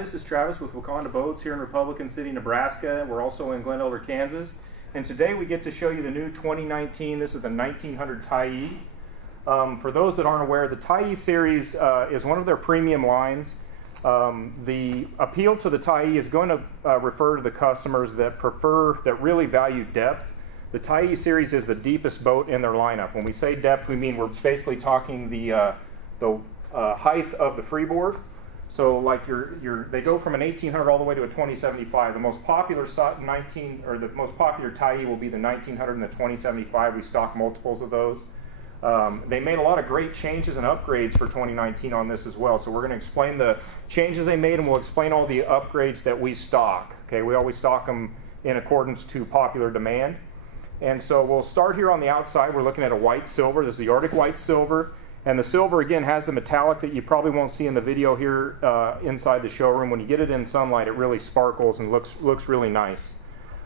Hi, this is Travis with Waconda Boats here in Republican City, Nebraska. We're also in Glen Elder, Kansas. And today we get to show you the new 2019, this is the 1900 Tyee. For those that aren't aware, the Tyee series is one of their premium lines. The appeal to the Tyee is going to refer to the customers that really value depth. The Tyee series is the deepest boat in their lineup. When we say depth, we mean we're basically talking the height of the freeboard. So like they go from an 1800 all the way to a 2075. The most popular the most popular Tyee will be the 1900 and the 2075. We stock multiples of those. They made a lot of great changes and upgrades for 2019 on this as well. So we're going to explain the changes they made, and we'll explain all the upgrades that we stock. Okay, we always stock them in accordance to popular demand. And so we'll start here on the outside. We're looking at a white silver. This is the Arctic white silver. And the silver, again, has the metallic that you probably won't see in the video here inside the showroom. When you get it in sunlight, it really sparkles and looks really nice.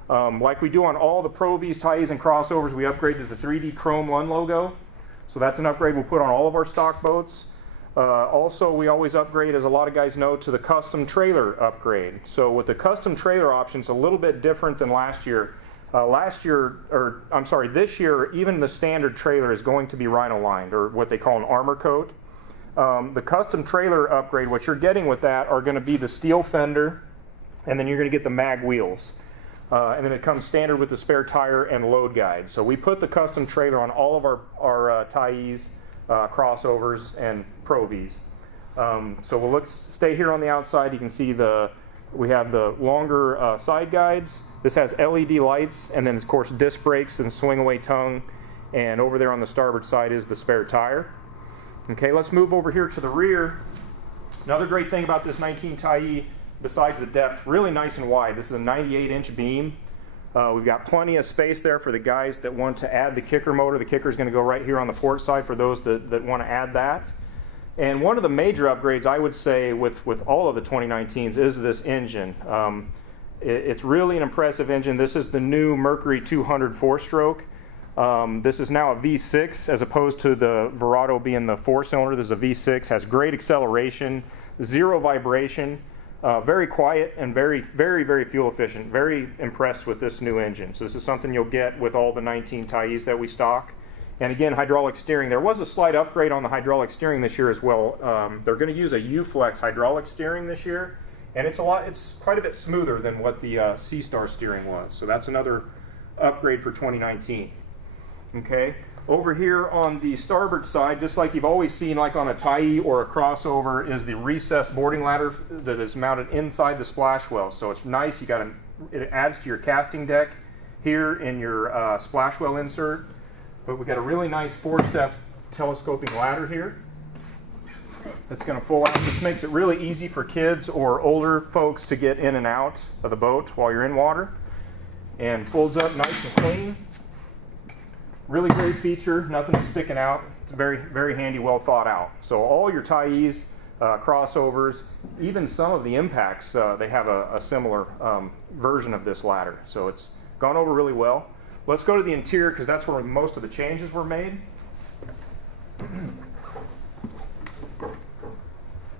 Like we do on all the Pro Vs, Tyees, and crossovers, we upgraded the 3D chrome Lund logo. So that's an upgrade we'll put on all of our stock boats. Also, we always upgrade, as a lot of guys know, to the custom trailer upgrade. So with the custom trailer option, it's a little bit different than last year. This year, even the standard trailer is going to be rhino lined, or what they call an armor coat. The custom trailer upgrade, what you're getting with that are going to be the steel fender, and then you're going to get the mag wheels. And then it comes standard with the spare tire and load guide. So we put the custom trailer on all of our Tyees, crossovers, and Pro Vs. So we'll stay here on the outside. You can see we have the longer side guides. This has LED lights, and then of course disc brakes and swing away tongue, and over there on the starboard side is the spare tire. Okay, let's move over here to the rear. Another great thing about this 19 Tyee, besides the depth, really nice and wide. This is a 98-inch beam. We've got plenty of space there for the guys that want to add the kicker motor. The kicker is going to go right here on the port side for those that want to add that. And one of the major upgrades, I would say, with all of the 2019s is this engine. It's really an impressive engine. This is the new Mercury 200 4-stroke. This is now a V6 as opposed to the Verado being the 4-cylinder. This is a V6, has great acceleration, zero vibration, very quiet, and very, very, very fuel efficient. Very impressed with this new engine. So this is something you'll get with all the 19 Tyees that we stock. And again, hydraulic steering. There was a slight upgrade on the hydraulic steering this year as well. They're going to use a U-Flex hydraulic steering this year. And it's quite a bit smoother than what the C-Star steering was. So that's another upgrade for 2019. Okay, over here on the starboard side, just like you've always seen like on a Tyee or a crossover, is the recessed boarding ladder that is mounted inside the splash well. So it's nice. It adds to your casting deck here in your splash well insert. But we've got a really nice 4-step telescoping ladder here that's going to pull out. This makes it really easy for kids or older folks to get in and out of the boat while you're in water, and folds up nice and clean. Really great feature, nothing sticking out. It's very, very handy, well thought out. So all your Tyees, crossovers, even some of the impacts, they have a similar version of this ladder. So it's gone over really well. Let's go to the interior because that's where most of the changes were made.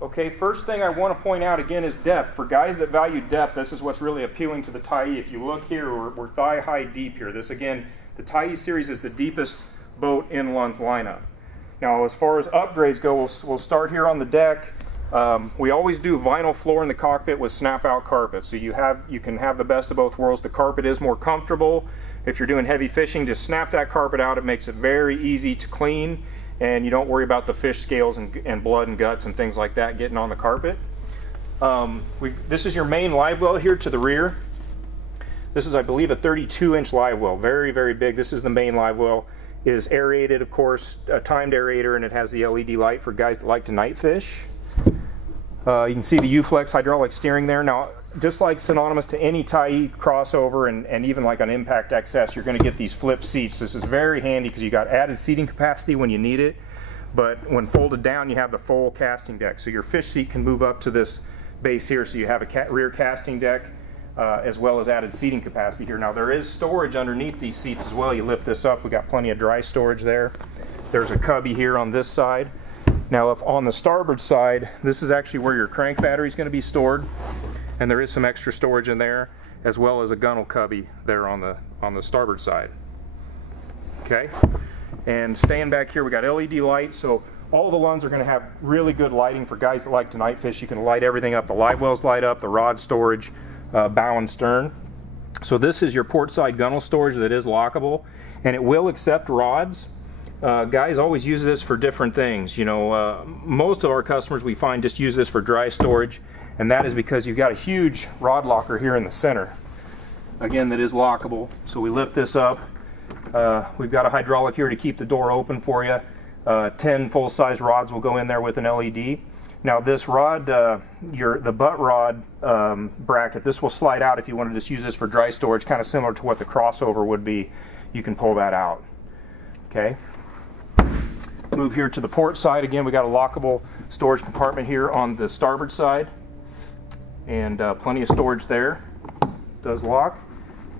Okay, first thing I want to point out again is depth. For guys that value depth, this is what's really appealing to the Tyee. If you look here, we're thigh-high deep here. This again, the Tyee series is the deepest boat in Lund's lineup. Now, as far as upgrades go, we'll start here on the deck. We always do vinyl floor in the cockpit with snap-out carpet. So you can have the best of both worlds. The carpet is more comfortable. If you're doing heavy fishing, just snap that carpet out. It makes it very easy to clean, and you don't worry about the fish scales and blood and guts and things like that getting on the carpet. This is your main live well here to the rear. This is, I believe, a 32-inch live well. Very, very big. This is the main live well. It is aerated, of course, a timed aerator, and it has the LED light for guys that like to night fish. You can see the U-Flex hydraulic steering there. Now, just like synonymous to any Tyee crossover and even like an Impact XS, you're going to get these flip seats. This is very handy because you got added seating capacity when you need it, but when folded down, you have the full casting deck. So your fish seat can move up to this base here, so you have a rear casting deck as well as added seating capacity here. Now, there is storage underneath these seats as well. You lift this up, we got plenty of dry storage there. There's a cubby here on this side. Now if on the starboard side, this is actually where your crank battery is going to be stored, and there is some extra storage in there, as well as a gunnel cubby there on the starboard side. Okay, and staying back here, we got LED lights, so all the Lunds are going to have really good lighting for guys that like to night fish. You can light everything up. The live wells light up, the rod storage, bow and stern. So this is your port side gunnel storage that is lockable, and it will accept rods. Guys always use this for different things. You know, most of our customers we find just use this for dry storage, and that is because you've got a huge rod locker here in the center. Again, that is lockable. So we lift this up. We've got a hydraulic here to keep the door open for you. 10 full-size rods will go in there with an LED. Now this rod, the butt rod bracket, this will slide out if you want to just use this for dry storage, kind of similar to what the crossover would be. You can pull that out. Okay. Move here to the port side. Again, we got a lockable storage compartment here on the starboard side, and plenty of storage there. Does lock.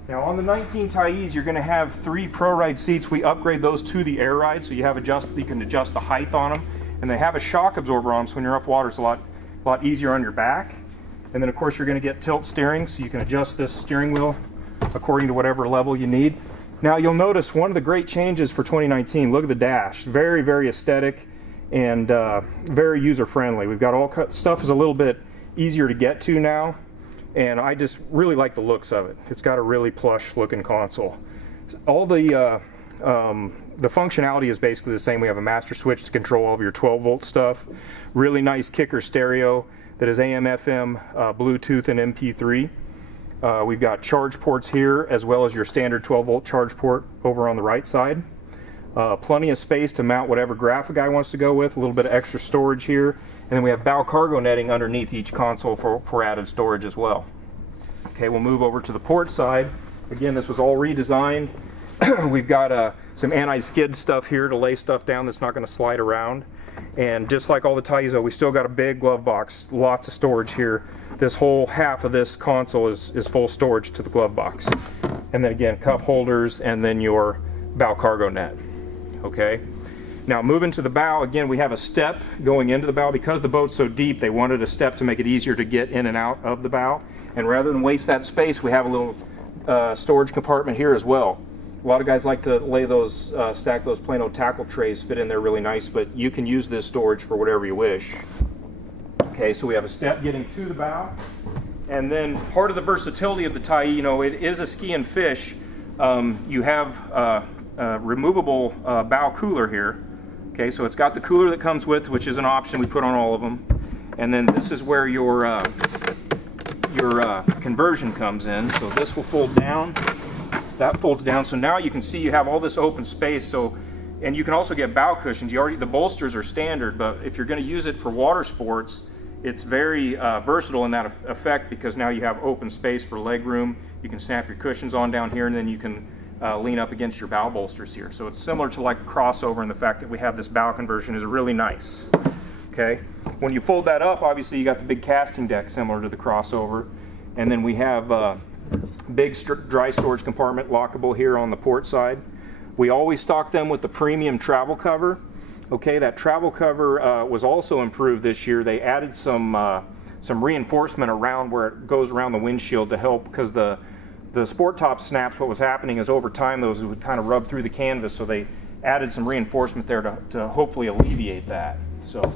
Now on the 19 Tyees, you're going to have 3 Pro Ride seats. We upgrade those to the Air Ride, so you can adjust the height on them, and they have a shock absorber on them, so when you're off water it's a lot easier on your back. And then of course you're going to get tilt steering, so you can adjust this steering wheel according to whatever level you need. Now you'll notice one of the great changes for 2019, look at the dash. Very, very aesthetic and very user friendly. We've got all stuff is a little bit easier to get to now, and I just really like the looks of it. It's got a really plush looking console. All the functionality is basically the same. We have a master switch to control all of your 12-volt stuff. Really nice kicker stereo that is AM, FM, Bluetooth, and MP3. We've got charge ports here, as well as your standard 12-volt charge port over on the right side. Plenty of space to mount whatever graphic guy wants to go with, a little bit of extra storage here. And then we have bow cargo netting underneath each console for added storage as well. Okay, we'll move over to the port side. Again, this was all redesigned. We've got some anti-skid stuff here to lay stuff down that's not going to slide around. And just like all the Tyees, though, we still got a big glove box, lots of storage here. This whole half of this console is full storage to the glove box. And then again, cup holders, and then your bow cargo net. Okay. Now moving to the bow, again, we have a step going into the bow. Because the boat's so deep, they wanted a step to make it easier to get in and out of the bow. And rather than waste that space, we have a little storage compartment here as well. A lot of guys like to lay those, stack those plain old tackle trays, fit in there really nice, but you can use this storage for whatever you wish. Okay, so we have a step getting to the bow. And then part of the versatility of the Tyee, you know, it is a ski and fish. You have a removable bow cooler here. Okay, so it's got the cooler that comes with, which is an option we put on all of them. And then this is where your conversion comes in. So this will fold down. That folds down. So now you can see you have all this open space. So, and you can also get bow cushions. The bolsters are standard, but if you're going to use it for water sports, it's very versatile in that effect, because now you have open space for leg room. You can snap your cushions on down here, and then you can lean up against your bow bolsters here. So it's similar to like a crossover, and the fact that we have this bow conversion is really nice. Okay, when you fold that up, obviously you got the big casting deck similar to the crossover, and then we have big dry storage compartment lockable here on the port side. We always stock them with the premium travel cover. Okay, that travel cover was also improved this year. They added some reinforcement around where it goes around the windshield to help, because the sport top snaps, what was happening is over time those would kind of rub through the canvas, so they added some reinforcement there to hopefully alleviate that. So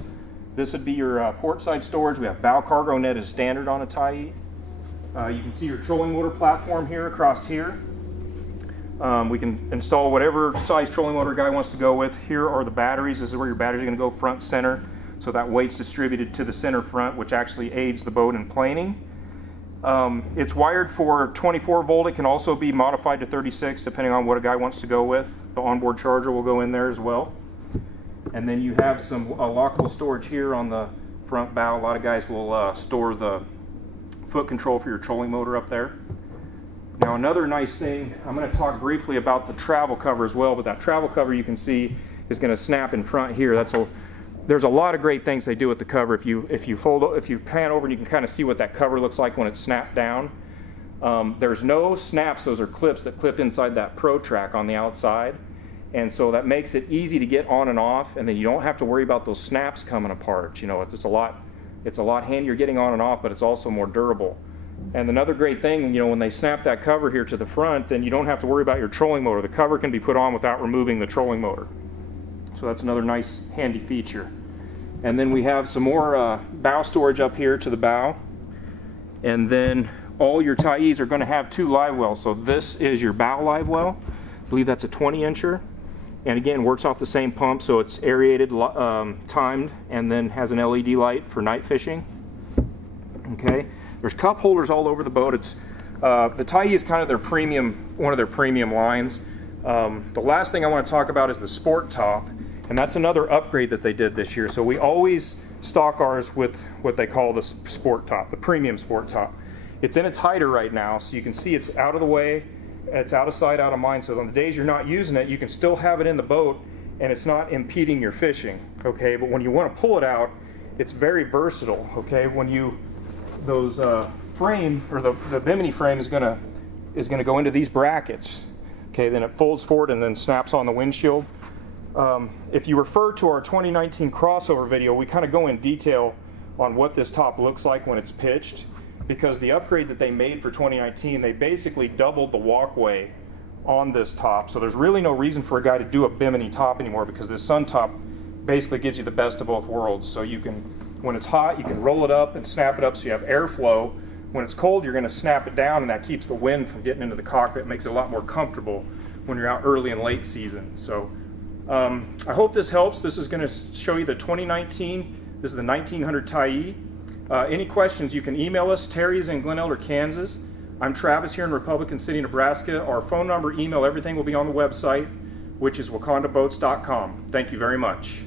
this would be your port side storage. We have bow cargo net as standard on a Tyee. You can see your trolling motor platform here across here. We can install whatever size trolling motor guy wants to go with. Here are the batteries. This is where your batteries are going to go front center, so that weight's distributed to the center front, which actually aids the boat in planing. It's wired for 24 volt. It can also be modified to 36 depending on what a guy wants to go with. The onboard charger will go in there as well. And then you have some lockable storage here on the front bow. A lot of guys will store the foot control for your trolling motor up there. Now another nice thing, I'm going to talk briefly about the travel cover as well, but that travel cover you can see is going to snap in front here. There's a lot of great things they do with the cover. If you pan over, and you can kind of see what that cover looks like when it's snapped down. There's no snaps. Those are clips that clip inside that Pro Track on the outside. And so that makes it easy to get on and off, and then you don't have to worry about those snaps coming apart. You know, it's a lot handier getting on and off, but it's also more durable. And another great thing, you know, when they snap that cover here to the front, then you don't have to worry about your trolling motor. The cover can be put on without removing the trolling motor. So that's another nice handy feature. And then we have some more bow storage up here to the bow. And then all your Tyees are going to have 2 live wells. So this is your bow live well. I believe that's a 20-incher. And again, works off the same pump, so it's aerated, timed, and then has an LED light for night fishing. Okay. There's cup holders all over the boat. It's the Tyee is kind of their premium, one of their premium lines. The last thing I want to talk about is the sport top, and that's another upgrade that they did this year. So we always stock ours with what they call the sport top, the premium sport top. It's in its hider right now, so you can see it's out of the way. It's out of sight, out of mind. So on the days you're not using it, you can still have it in the boat, and it's not impeding your fishing. Okay, but when you want to pull it out, it's very versatile. Okay, when you those frame, or the bimini frame is gonna go into these brackets. Okay, then it folds forward and then snaps on the windshield. If you refer to our 2019 crossover video, we kind of go in detail on what this top looks like when it's pitched, because the upgrade that they made for 2019, they basically doubled the walkway on this top. So there's really no reason for a guy to do a bimini top anymore, because this sun top basically gives you the best of both worlds. So you can, when it's hot, you can roll it up and snap it up so you have airflow. When it's cold, you're going to snap it down, and that keeps the wind from getting into the cockpit. It makes it a lot more comfortable when you're out early and late season. So I hope this helps. This is going to show you the 2019, this is the 1900 Tyee. Any questions, you can email us. Terry's in Glen Elder, Kansas. I'm Travis here in Republican City, Nebraska. Our phone number, email, everything will be on the website, which is wacondaboats.com. Thank you very much.